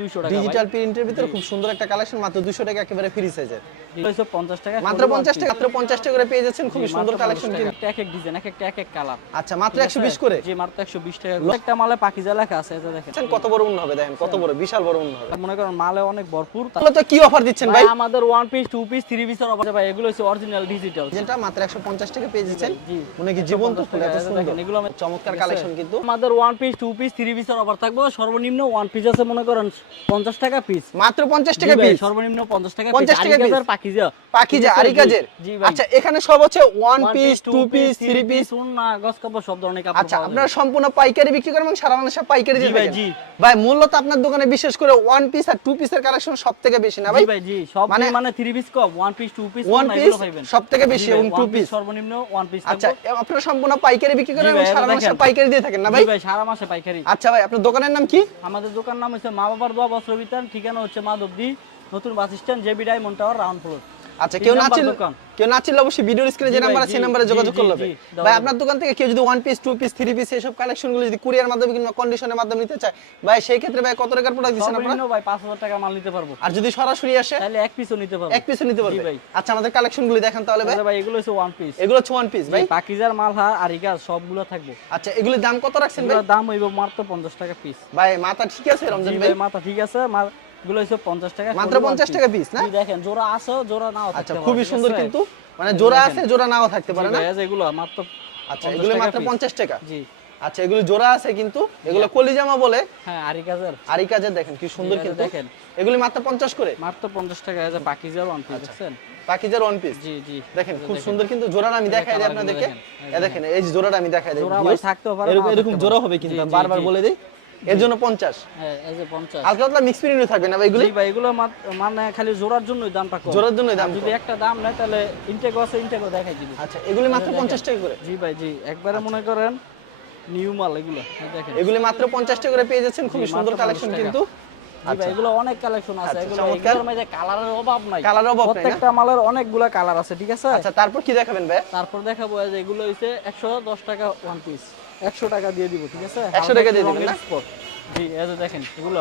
200 টাকা ডিজিটাল প্রিন্টের ভিতরে খুব সুন্দর একটা কালেকশন মাত্র 200 টাকা একেবারে ফ্রি সাইজের। 250 টাকা মাত্র 50 টাকা, মাত্র 50 টাকা করে পেয়ে যাচ্ছেন খুব সুন্দর কালেকশন কিন্তু এক এক ডিজাইন এক একটা এক এক কালার। আচ্ছা মাত্র 120 করে। জি মাত্র 120 টাকা করে। একটা মালে পাকিজা লেখা আছে এটা দেখেন। কত বড় উন্ন হবে দেখেন, কত বড় বিশাল বড় উন্ন হবে। মনে করেন মালে অনেক ভরপুর। তাহলে তো কি অফার দিচ্ছেন ভাই? আমাদের 1 পিস 2 পিস 3 পিসের অফার ভাই, এগুলো হচ্ছে অরিজিনাল ডিজিটাল। যেটা মাত্র 150 টাকা পেয়ে যাচ্ছেন। মনে কি জীবন্ত ফুল এত সুন্দর, এগুলো চমৎকার কালেকশন কিন্তু। আমাদের 1 পিস 2 পিস 3 পিসের অফার থাকবে। সর্বনিম্ন 1 পিস আছে মনে করেন 50 টাকা পিস, মাত্র 50 টাকা পিস। সর্বনিম্ন 50 টাকা 50 টাকা পিস পাকিজা পাকিজা আরিকাজের। আচ্ছা এখানে সব হচ্ছে 1 পিস 2 পিস 3 পিস না গস কাপড় সব ধরনের কাপড়। আচ্ছা আপনারা সম্পূর্ণ পাইকারি বিক্রি করেন এবং সারা বাংলাদেশে পাইকারি দিয়ে থাকেন। জি ভাই মূল্য তো আপনার দোকানে বিশেষ করে 1 পিস আর 2 পিসের কালেকশন সবথেকে বেশি না ভাই? জি ভাই জি সব মানে 3 পিস কম, 1 পিস 2 পিস 1 পিস সবথেকে বেশি এবং 2 পিস সর্বনিম্ন 1 পিস। আচ্ছা আপনারা সম্পূর্ণ পাইকারি বিক্রি করেন এবং সারা মাসে পাইকারি দিয়ে থাকেন না ভাই? জি ভাই সারা মাসে পাইকারি। আচ্ছা ভাই আপনার দোকানের নাম কি? আমাদের দোকান নাম হচ্ছে মা বাবার দোয়া বস্ত্র বিতান, ঠিকানা হচ্ছে মাধবদী নতুন bus stand, JB diamond tower, round floor. আচ্ছা কেউ না চিনলে অবশ্যই ভিডিওর স্ক্রিনে যে নাম্বার আছে সেই নম্বরে যোগাযোগ করলে হবে। ভাই আপনার দোকান থেকে কেউ যদি 1 পিস 2 পিস 3 পিস এই সব কালেকশনগুলো যদি কুরিয়ার মাধ্যমে কিংবা কন্ডিশনের মাধ্যমে নিতে চায় ভাই সেই ক্ষেত্রে ভাই কত টাকার প্রোডাক্ট দিচ্ছেন আপনারা? ভাই 5000 টাকা মাল নিতে পারবো। আর যদি সরাসরি আসে তাহলে এক পিসও নিতে পারবো। এক পিসও নিতে পারবে ভাই। আচ্ছা আমাদের কালেকশনগুলো দেখান তাহলে ভাই। ভাই এগুলো হচ্ছে 1 পিস, এগুলো হচ্ছে 1 পিস ভাই। পাকিজার মাল হ্যাঁ আরিকা সবগুলো থাকবে। আচ্ছা এগুলোর দাম কত রাখছেন ভাই? দাম হইব মাত্র 50 টাকা পিস। ভাই মাথা ঠিক আছে রমজান ভাই? মাথা ঠিক আছে, গুলো হচ্ছে 50 টাকা মাত্র 50 টাকা পিস না? দেখেন জোড়া আছে জোড়া নাও থাকতে আচ্ছা পারে। খুবই সুন্দর কিন্তু মানে জোড়া আছে জোড়া নাও থাকতে পারে না? এগুলো মাত্র আচ্ছা এগুলো মাত্র 50 টাকা। জি আচ্ছা এগুলো জোড়া আছে কিন্তু এগুলো কলিজামা বলে। হ্যাঁ আরিকাজের আরিকাজের দেখেন কি সুন্দর কিন্তু দেখেন। এগুলো মাত্র 50 করে। মাত্র 50 টাকা এই যে পাকিজার 1 পিস দেখছেন? পাকিজার 1 পিস জি জি দেখেন খুব সুন্দর কিন্তু জোড়াটা আমি দেখাই দিই আপনাদেরকে। এই দেখেন এই যে জোড়াটা আমি দেখাই দিই। জোড়া ভাই থাকতেও পারে এরকম জোড়া হবে কিন্তু আমি বারবার বলে দেই। এর জন্য 50। হ্যাঁ এই যে 50। হালকা পাতলা মিক্স প্রিন্টও থাকবে না ভাই এগুলো? জি ভাই এগুলো মানে খালি জোড়ার জন্যই দামটা কম। জোড়ার জন্যই দাম। যদি একটা দাম নাই তাহলে ইনটেক আছে ইনটেকও দেখাই দিব। আচ্ছা এগুলো মাত্র 50 টাকা করে। জি ভাই জি একবারে মনে করেন নিউ মাল এগুলো দেখেন। এগুলো মাত্র 50 টাকা করে পেয়ে যাচ্ছেন খুব সুন্দর কালেকশন কিন্তু। জি ভাই এগুলো অনেক কালেকশন আছে, এগুলোর মধ্যে কালারের অভাব নাই। কালারের অভাব নাই প্রত্যেকটা মালের অনেকগুলা কালার আছে ঠিক আছে? আচ্ছা তারপর কি দেখাবেন ভাই? তারপর দেখাবো যে এগুলো হইছে 110 টাকা 1 পিস, 100 টাকা দিয়ে দিব ঠিক আছে? 100 টাকা দিয়ে দিবেন না? জি এই যে দেখেন এগুলো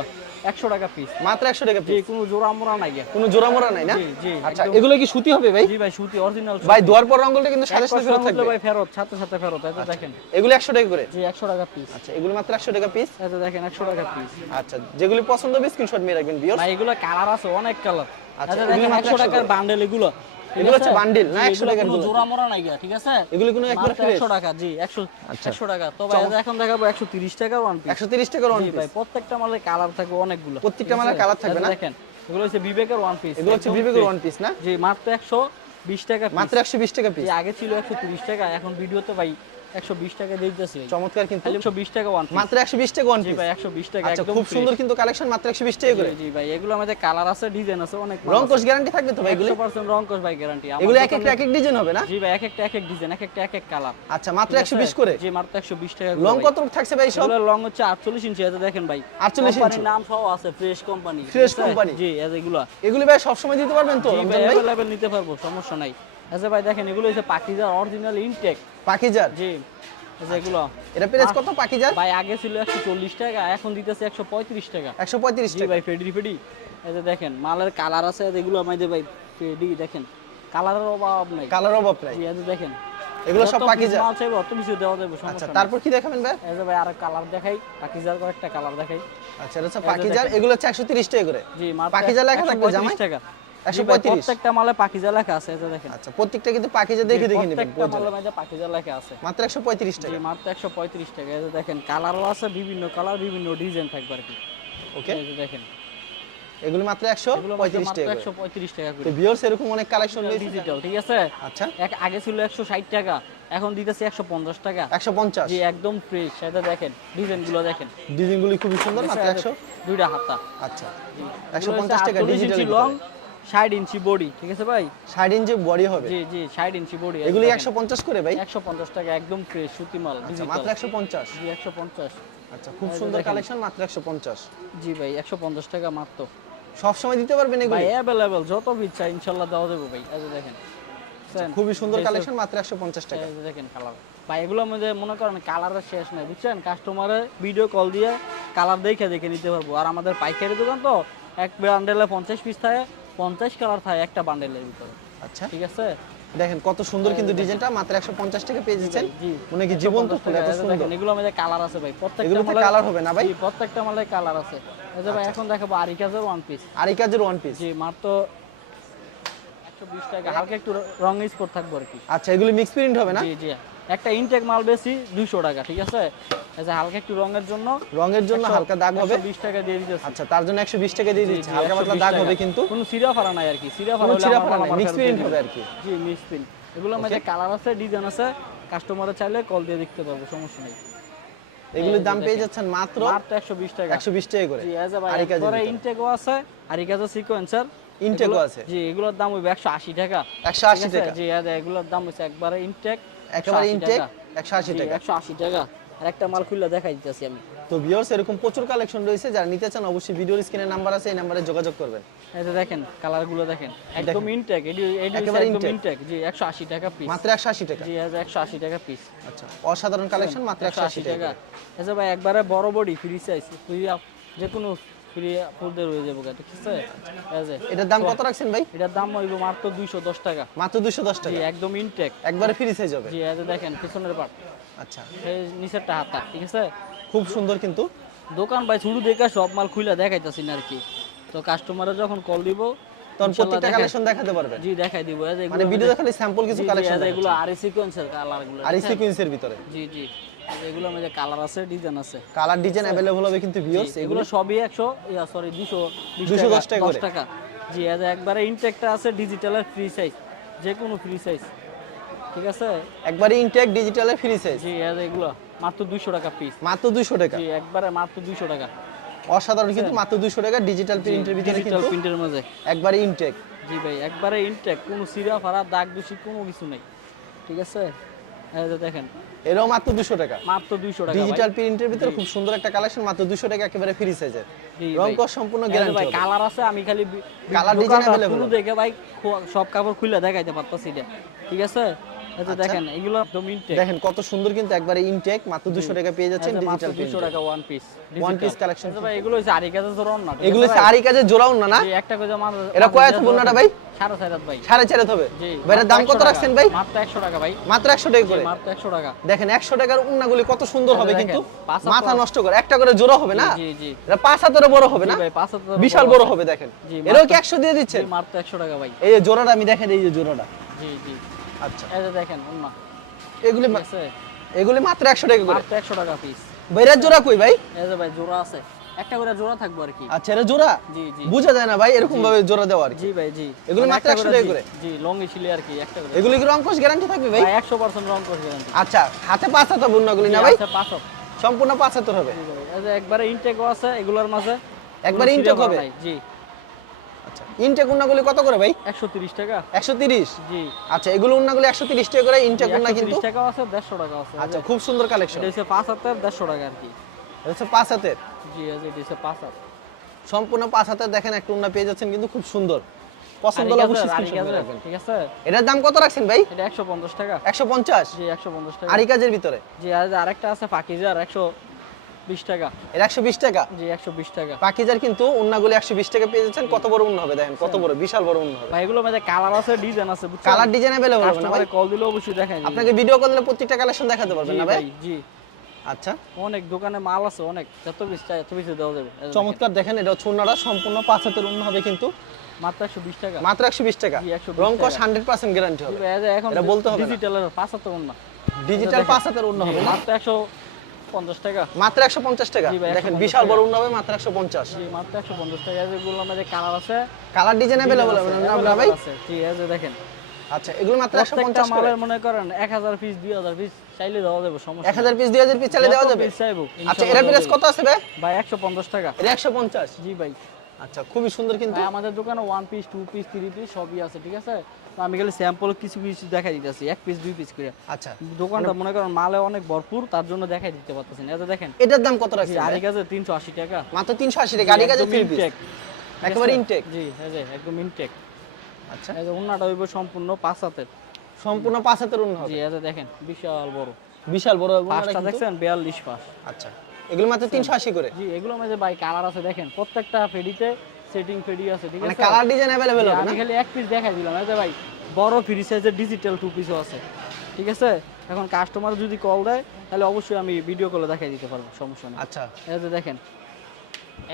100 টাকা পিস, মাত্র 100 টাকা জি পিস। কোনো জোড়া মোড়া নাই গা, কোনো জোড়া মোড়া নাই না? জি জি আচ্ছা এগুলো কি সুতি হবে ভাই? জি ভাই সুতি অরিজিনাল ভাই দুয়ার পর রঙগুলো কিন্তু সাথে সাথে ফেরত থাকবে ভাই, ফেরত সাথে সাথে ফেরত। এই যে দেখেন এগুলো 100 টাকা করে। জি 100 টাকা পিস। আচ্ছা এগুলো মাত্র 100 টাকা পিস। এই যে দেখেন 100 টাকা পিস। আচ্ছা যেগুলি পছন্দ হবে স্ক্রিনশট নিয়ে রাখবেন ভিউয়ার্স। ভাই এগুলো কালার আছে অনেক কালার। আচ্ছা দেখেন 100 টাকার বান্ডেল এগুলো। এগুলো হচ্ছে বান্ডিল না 100 টাকার কোনো জোড়া মোড়া নাই গা ঠিক আছে? এগুলো কোনো একবার ফ্রেশ 100 টাকা জি 100 টাকা। তো ভাই এখন দেখাবো 130 টাকা 1 পিস। 130 টাকার 1 জি পিস। ভাই প্রত্যেকটা মালে কালার থাকবে অনেকগুলো। প্রত্যেকটা মালে কালার থাকবে না? দেখেন এগুলো হচ্ছে বিবেকের 1 পিস। এগুলো হচ্ছে বিবেকের 1 পিস না? জি মাত্র 120 টাকা পিস। মাত্র 120 টাকা পিস। জি আগে ছিল 130 টাকা, এখন ভিডিওতে ভাই 120 টাকা দিতেছি। চমৎকার কিন্তু 120 টাকা 1 পিস। মাত্র 120 টাকা 1 জি পিস। ভাই 120 টাকা আচ্ছা একদম খুব সুন্দর কিন্তু কালেকশন মাত্র 120 টাকা করে। জি ভাই এগুলো আমাদের কালার আছে ডিজাইন আছে অনেক। রং কোশ গ্যারান্টি থাকবে তো ভাই এগুলো? 100% রং কোশ ভাই গ্যারান্টি। এগুলো এক এক ডিজাইন হবে না? জি ভাই এক এক ডিজাইন এক এক কালার। আচ্ছা মাত্র 120 করে। জি মাত্র 120 টাকা। লং কত থাকছে ভাই সব? এগুলো লং হচ্ছে 48 ইঞ্চি। এটা দেখেন ভাই 48 ইঞ্চি। কোম্পানির নাম সহ আছে, ফ্রেশ কোম্পানি। Fresh company. জি এগুলো এগুলো ভাই সব সময় দিতে পারবেন তো? জি ভাই अवेलेबल নিতে পারবো সমস্যা নাই। আচ্ছা ভাই দেখেন এগুলো হচ্ছে পাকিজার অরিজিনাল ইনটেক। পাকিজার জি এগুলো এটা প্রাইস কত পাকিজার? ভাই আগে ছিল 140 টাকা, এখন দিতেছে 135 টাকা। 135 জি টাকা। ভাই ফেডি এই যে দেখেন মালের কালার আছে এগুলো আমাদের ভাই ফেডি দেখেন কালারের অভাব নাই। কালার অভাব নাই। জি এই যে দেখেন এগুলো সব পাকিজার। মাল চাইবো অত কিছু দেওয়া যাবে সমস্যা আচ্ছা নাই। তারপর কি দেখাবেন ভাই? এই যে ভাই আরেক কালার দেখাই, পাকিজার কয়েকটা কালার দেখাই। আচ্ছা এটা হচ্ছে পাকিজার, এগুলো হচ্ছে 130 টাকা করে। জি মাত্র পাকিজা লেখা থাকবে জামাই? 135 টাকা। 135 প্রত্যেকটা মালে পাকিজা লেখা আছে এই যে দেখেন। আচ্ছা প্রত্যেকটা কিন্তু পাকিজা দেখে দেখে নেবেন। প্রত্যেকটা মালে মধ্যে পাকিজা লেখা আছে। মাত্র 135 জি টাকা। মাত্র 135 টাকা। এই যে দেখেন কালারও আছে, বিভিন্ন কালার বিভিন্ন ডিজাইন থাকবে আর কি। ওকে এই যে দেখেন এগুলো মাত্র 135 টাকা। 135 টাকা করে। তো ভিউয়ার্স এরকম অনেক কালেকশন রয়েছে ডিজিটাল ঠিক আছে? আচ্ছা আগে ছিল 160 টাকা, এখন দিতেছে 150 টাকা। 150। জি একদম ফ্রেশ। এটা দেখেন ডিজাইনগুলো দেখেন, ডিজাইনগুলো খুবই সুন্দর মাত্র 100। দুইটা হাতা। আচ্ছা 150 টাকা ডিজিটাল লং 60 ইঞ্চি বডি ঠিক আছে ভাই? 60 ইঞ্চি বডি হবে। জি জি 60 ইঞ্চি বডি। এগুলো 150 করে ভাই? 150 টাকা একদম ফ্রেশ সুতি মাল আচ্ছা ডিজিটাল। মাত্র 150। জি 150। আচ্ছা খুব সুন্দর কালেকশন মাত্র 150। জি ভাই 150 টাকা মাত্র। সব সময় দিতে পারবেন এগুলো? ভাই अवेलेबल যত ইচ্ছা ইনশাআল্লাহ দেওয়া দেব ভাই। এই যে দেখেন খুবই সুন্দর কালেকশন মাত্র 150 টাকা। এই যে দেখেন কালার ভাই এগুলোর মধ্যে মনে করেন কালারের শেষ নাই বুঝছেন? কাস্টমারে ভিডিও কল দিয়ে কালার দেখে দেখে নিতে পারবো। আর আমাদের পাইকারি দোকান তো এক বান্ডেলে 50 পিস থাকে, 50 কালার থাকে একটা বান্ডেলের ভিতরে। আচ্ছা ঠিক আছে, দেখেন কত সুন্দর কিন্তু ডিজাইনটা, মাত্র 150 টাকা পেয়ে যাচ্ছেন। জি মনে কি জীবন্ত ফুল এত সুন্দর। দেখেন এগুলো আমাদের কালার আছে ভাই, প্রত্যেকটা এগুলোতে মালের কালার হবে না ভাই? জি, প্রত্যেকটা মালে কালার আছে। এই যে ভাই এখন দেখাবো আরিকাজের ওয়ান পিস। আর এই কাজের ওয়ান পিস। জি মাত্র 120 টাকা, হালকা একটু রং স্পট থাকবে আর কি। আচ্ছা এগুলো মিক্স প্রিন্ট হবে না? জি জি, একটা ইনটেক মাল বেশি 200 টাকা। ঠিক আছে, এই যে হালকা একটু রঙের জন্য রঙের জন্য হালকা দাগ হবে। 120 টাকা দিয়ে দিতেছি। আচ্ছা তার জন্য 120 টাকা দিয়ে দিচ্ছি, হালকা পাতলা দাগ হবে কিন্তু কোনো সিরা ফারা নাই আর কি, সিরা ফারা কোনো হলে ছিঁড়া আমার ফাড়া মাল নাই, আমার মিক্স ফেরত প্রিন্ট দিয়ে হবে দিবেন। আর কি। জি মিক্স প্রিন্ট, এগুলোর মধ্যে কালার আছে, ডিজাইন আছে, কাস্টমারে চাইলে কল দিয়ে দেখতে পারবো, সমস্যা নেই। এগুলোর দাম পেয়ে যাচ্ছেন মাত্র মাত্র 120 টাকা। 120 টাকা করে। জি এই যে ভাই আর এই কাজের পরে ভিতরে। ইনটেকও আছে, আর এই কাজে সিকোয়েন্সার ইনটেকও আছে। জি এগুলোর দাম হইবে 180 টাকা। 180 টাকা। জি এই যে এগুলোর দাম হইছে একবারে ইনটেক, একেবারে 180 ইনটেক টাকা। 180 জি, টাকা। 180 টাকা। আর একটা মাল খুলে দেখাই দিতেছি আমি। তো ভিউয়ার্স এরকম প্রচুর কালেকশন রয়েছে, যারা নিতে চান অবশ্যই ভিডিওর স্ক্রিনে নাম্বার আছে, এই নাম্বারে যোগাযোগ করবেন। এই যে দেখেন কালারগুলো দেখেন, একদম ইনটেক, এডি একেবারে একদম intake। ইনটেক। জি 180 টাকা পিস। মাত্র 180 টাকা। জি এই যে 180 টাকা পিস। আচ্ছা অসাধারণ কালেকশন, মাত্র 180 টাকা। এই যে ভাই একবারে বড় বডি ফ্রি সাইজ, ফ্রি যে কোনো ফ্রি ফুলদের হয়ে যাবে, ঠিক আছে। এই যে এটার দাম কত রাখছেন ভাই? এটার দাম হইব মাত্র 210 টাকা। মাত্র 210 জি টাকা। একদম ইনটেক, একবারে ফ্রি সাইজ হবে। জি এই যে দেখেন পিছনের পার্ট, আচ্ছা এই নিচেরটা হাতা। ঠিক আছে, খুব সুন্দর কিন্তু। দোকান ভাই শুরু দেখে সব মাল খুলে দেখাইতাছি না আর কি, তো কাস্টমারে যখন কল দিব তখন ইনশাআল্লাহ প্রত্যেকটা কালেকশন দেখাতে পারবেন। জি দেখাই দিব। এই যে মানে ভিডিও দেখালে স্যাম্পল কিছু কালেকশন এগুলো আর সিকোয়েন্সের কালারগুলো, আর এই সিকোয়েন্সের ভিতরে জি জি, এগুলোর মধ্যে কালার আছে, ডিজাইন আছে, কালার ডিজাইন अवेलेबल হবে কিন্তু ভিউয়ার্স এগুলো এগুলো সবই 100 সরি 210 210 টাকা করে। 10 টাকা। জি এই যে একবারে ইনটেকটা আছে, ডিজিটালের ফ্রি সাইজ, যে কোনো ফ্রি সাইজ। ঠিক আছে, একবারে ইনটেক ডিজিটালের ফ্রি সাইজ। জি এই যে এগুলো মাত্র 200 টাকা পিস। মাত্র 200 টাকা। জি একবারে মাত্র 200 টাকা। অসাধারণ কিন্তু, মাত্র 200 টাকা ডিজিটাল প্রিন্টের ভিতরে ডিজিটাল কিন্তু প্রিন্টের মধ্যে। একবারে ইনটেক। জি ভাই একবারে ইনটেক, কোনো সিরা ফারা দাগ দূষি কোনো কিছু নেই। ঠিক আছে, এই যে দেখেন এরও মাত্র 200 টাকা। মাত্র 200 টাকা ভাই। ডিজিটাল প্রিন্টের ভিতরে জি। খুব সুন্দর একটা কালেকশন, মাত্র 200 টাকা একেবারে ফ্রি সাইজের। জি রং ভাই। কস সম্পূর্ণ এই যে গ্যারান্টি ভাই হবে। কালার আছে, আমি খালি কালার ডিজাইন দোকানটা available শুরু হবে। দেখে ভাই সব কাপড় খুলে দেখাইতে পারতাছি না। ঠিক আছে, এই যে আচ্ছা। দেখেন এগুলো একদম ইনটেক, দেখেন কত সুন্দর কিন্তু, একবারে ইনটেক, মাত্র 200 টাকা পেয়ে যাচ্ছেন মাত্র ডিজিটাল 200 প্রিন্ট। টাকা one piece. One piece collection ভাই এগুলো হইছে আরি কাজে জোরন না, এগুলো হচ্ছে আরি কাজের জোড়াও না? জি একটা করে আমার এটা কয় আছে বন্যাটা ভাই? 4.5 ভাই। 4.5 হবে। জি ভাই এর দাম কত রাখছেন ভাই? মাত্র 100 টাকা ভাই। মাত্র 100 টাকা করে। মাত্র 100 টাকা। দেখেন 100 টাকার উন্নাগুলি কত সুন্দর হবে দেখেন, কিন্তু, পাঁচ হাত মাথা বড়। নষ্ট করে একটা করে জোড়া হবে না? জি জি এটা 5 হাতেরও বড় হবে জি না? ভাই 5 বিশাল বড় হবে দেখেন। জি, এরও কি মাত্র- 100 দিয়ে দিচ্ছেন? জি মাত্র 100 টাকা ভাই। এই যে জোড়াটা আমি দেখেন, এই যে জোড়াটা। জি জি, আচ্ছা এই যে দেখেন উন্না, এগুলি ঠিক আছে এগুলি মাত্র 100 টাকা করে। মাত্র 100 টাকা পিস। বাইরের জোড়া কই ভাই? এই যে ভাই জোড়া আছে, একটা করে জোড়া থাকবে আর কি। আচ্ছা এটা জোড়া জি জি বোঝা যায় না ভাই, এরকম ভাবে জোড়া দেওয়া আর কি। জি ভাই জি, এগুলো মানে মাত্র একটা 100 টাকা জি, করে? জি লং ছিলে আর কি, একটা করে। এগুলি কি রং কোশ গ্যারান্টি থাকবে ভাই? ভাই 100% রং করে গ্যারান্টি। আচ্ছা হাতে 5 হাতে বুননাগুলি না ভাই? আচ্ছা 500। সম্পূর্ণ 5 হাতের হবে। জি ভাই, এই যে একবারে ইনটেকও আছে এগুলোর মাঝে, একবারে কোনো intake সিরা হবে? নাই। জি আচ্ছা ইনটেক উন্নাগুলি কত করে ভাই? 130 টাকা। 130। জি আচ্ছা এগুলো উন্নাগুলি 130 টাকা করে, ইনটেক উন্না কিন্তু। 130 টাকাও আছে, 150 টাকাও আছে। আচ্ছা খুব সুন্দর কালেকশন। এটা হচ্ছে 5 হাতের 150 টাকা আর কি। এটা হচ্ছে 5 হাতের। জি এই যে এটা হচ্ছে 5 হাত। সম্পূর্ণ 5 হাতের দেখেন একটা উন্না পেয়ে যাচ্ছেন কিন্তু খুব সুন্দর। পছন্দ হলে অবশ্যই আরি স্ক্রিনশট কাজের, রাখবেন। ঠিক আছে। এটার দাম কত রাখছেন ভাই? এটা 150 টাকা। 150। জি 150 টাকা। আরি কাজের ভিতরে জি আর আরেকটা আছে পাকিজার 120 টাকা। এর 120 টাকা। জি 120 টাকা। পাকিজার কিন্তু উন্নাগুলি 120 টাকা পেয়ে যাচ্ছেন। কত বড় উন্না হবে দেখেন, কত বড়, বিশাল বড় উন্না হবে। ভাই এগুলো মধ্যে কালার আছে, ডিজাইন আছে, বুঝছেন? কালার ডিজাইন अवेलेबल হবে না ভাই? কাস্টমারে কল দিলে অবশ্যই দেখাই দিই। আপনাকে ভিডিও কল দিলে প্রত্যেকটা কালেকশন দেখাতে পারবেন জি না ভাই? ভাই জি, আচ্ছা অনেক দোকানে মাল আছে, অনেক যত পিস চাই এত পিস দেওয়া যাবে। এই যে চমৎকার দেখেন, এটা হচ্ছে উন্নাটা সম্পূর্ণ 5 হাতের উন্না হবে কিন্তু দেখেন, মাত্র 120 টাকা। মাত্র 120 টাকা। জি, 120 রং কস টাকা। 100% গ্যারান্টি জি হবে। ভাই, এই যে এখন এটা বলতে হবে না। ডিজিটালের 5 হাত না। ডিজিটাল 5 হাতের উন্না হবে না? মাত্র 150 টাকা। মাত্র 150 টাকা। জি ভাই, দেখেন 150 বিশাল বড় টাকা। উন্না হবে মাত্র 150। জি মাত্র 150 টাকা। যেগুলো আমাদের কালার আছে, কালার ডিজাইন अवेलेबल হবে না না ভাই? আছে। জি এই যে দেখেন আচ্ছা এগুলো মাত্র প্রত্যেকটা 150 করে। মালের মনে করেন 1000 পিস 2000 পিস চাইলে দেওয়া যাবে, সমস্যা 1000 পিস 2000 পিস চাইলে দেওয়া যত যাবে? piece চাইবো, আচ্ছা ইনশাআল্লাহ এর প্রাইস দেওয়া কত আছে ভাই? যাবে। ভাই 150 টাকা। এটা 150। জি ভাই, আচ্ছা খুবই সুন্দর কিন্তু। ভাই আমাদের দোকানে 1 পিস 2 পিস 3 পিস সবই আছে, ঠিক আছে। তো আমি খালি স্যাম্পল কিছু কিছু দেখাই দিতেছি, 1 পিস 2 পিস করে। আচ্ছা দোকানটা মনে করেন মালে অনেক ভরপুর, তার জন্য দেখাই দিতে পারতেছি না। এই যে দেখেন এটার দাম কত জি রাখছেন? আরি কাজে 380 টাকা। মাত্র 380 টাকা। আরি কাজের 3 পিস একেবারে ইনটেক। জি এই যে একদম ইনটেক। আচ্ছা এই যে ওন্নাটা হইব সম্পূর্ণ 5 হাতের। সম্পূর্ণ 5 হাতের উন্না জি হবে। এই যে দেখেন বিশাল বড়। বিশাল বড় উন্নাটা পাঁচটা কিন্তু। দেখছেন 42 পাস। আচ্ছা এগুলো মাত্র 380 করে। জি এগুলো মধ্যে ভাই কালার আছে দেখেন, প্রত্যেকটা ফেডিতে সেটিং ফেডি আছে, ঠিক মানে আছে? কালার ডিজাইন अवेलेबल হবে আমি না? খালি এক পিস দেখাই দিলাম, এই যে ভাই বড় ফ্রি সাইজের ডিজিটাল টু পিসও আছে, ঠিক আছে? এখন কাস্টমার যদি কল দেয় তাহলে অবশ্যই আমি ভিডিও কলে দেখাই দিতে পারবো, সমস্যা নেই। আচ্ছা, এই যে দেখেন,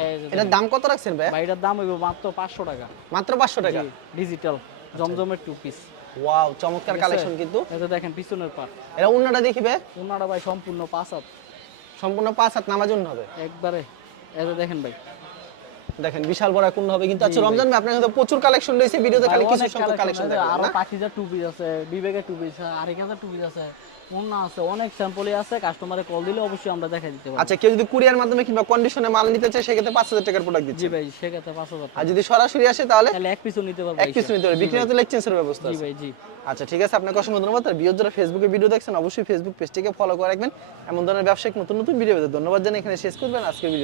এই যে এটার দাম কত রাখছেন ভাই? ভাই এটার দাম হইব মাত্র 500 টাকা। মাত্র 500 টাকা। ডিজিটাল জমজমের টু পিস। ওয়াও, চমৎকার কালেকশন কিন্তু। এই যে দেখেন পিছনের পার্ট, এটা উন্নাটা দেখিবে? ওনাটা ভাই সম্পূর্ণ 5 হাত সম্পূর্ণ 5 হাত নামার জন্য হবে। একবারে। এই যে দেখেন ভাই, দেখেন বিশাল বড় কোন হবে কিন্তু। আচ্ছা জি ভাই। রমজান ভাই, আপনার কাছে প্রচুর কালেকশন রয়েছে, ভিডিওতে খালি কিছু অনেক সংখ্যক কালেকশন আছে, দেখাবেন আরো না? পাখিজার টু পিস আছে, বিবেকের টু পিস আছে, আরেকাজার টু পিস আছে, ওন্না আছে, অনেক স্যাম্পলই আছে। কাস্টমারে কল দিলে অবশ্যই আমরা দেখাই দিতে পারবো। আচ্ছা, কেউ যদি কুরিয়ার মাধ্যমে কিংবা কন্ডিশনে মাল নিতে চায় সেক্ষেত্রে 5000 টাকার প্রোডাক্ট জি দিচ্ছে। ভাই, সেক্ষেত্রে 5000 আর যদি সরাসরি আসে তাহলে তাহলে এক পিসও নিতে পারবো। এক পিস নিতে হবে, বিক্রি হতে এক্সচেঞ্জের ব্যবস্থা জি আছে। ভাই, জি। আচ্ছা ঠিক আছে, আপনাকে অসংখ্য ধন্যবাদ। আর ভিউয়ার যারা ফেসবুকে ভিডিও দেখছেন অবশ্যই ফেসবুক পেজটিকে ফলো করে রাখবেন, এমন ধরনের ব্যবসায়িক নতুন নতুন ভিডিও পেতে। ধন্যবাদ জানিয়ে এখানে শেষ করবেন আজকের ভিডিও।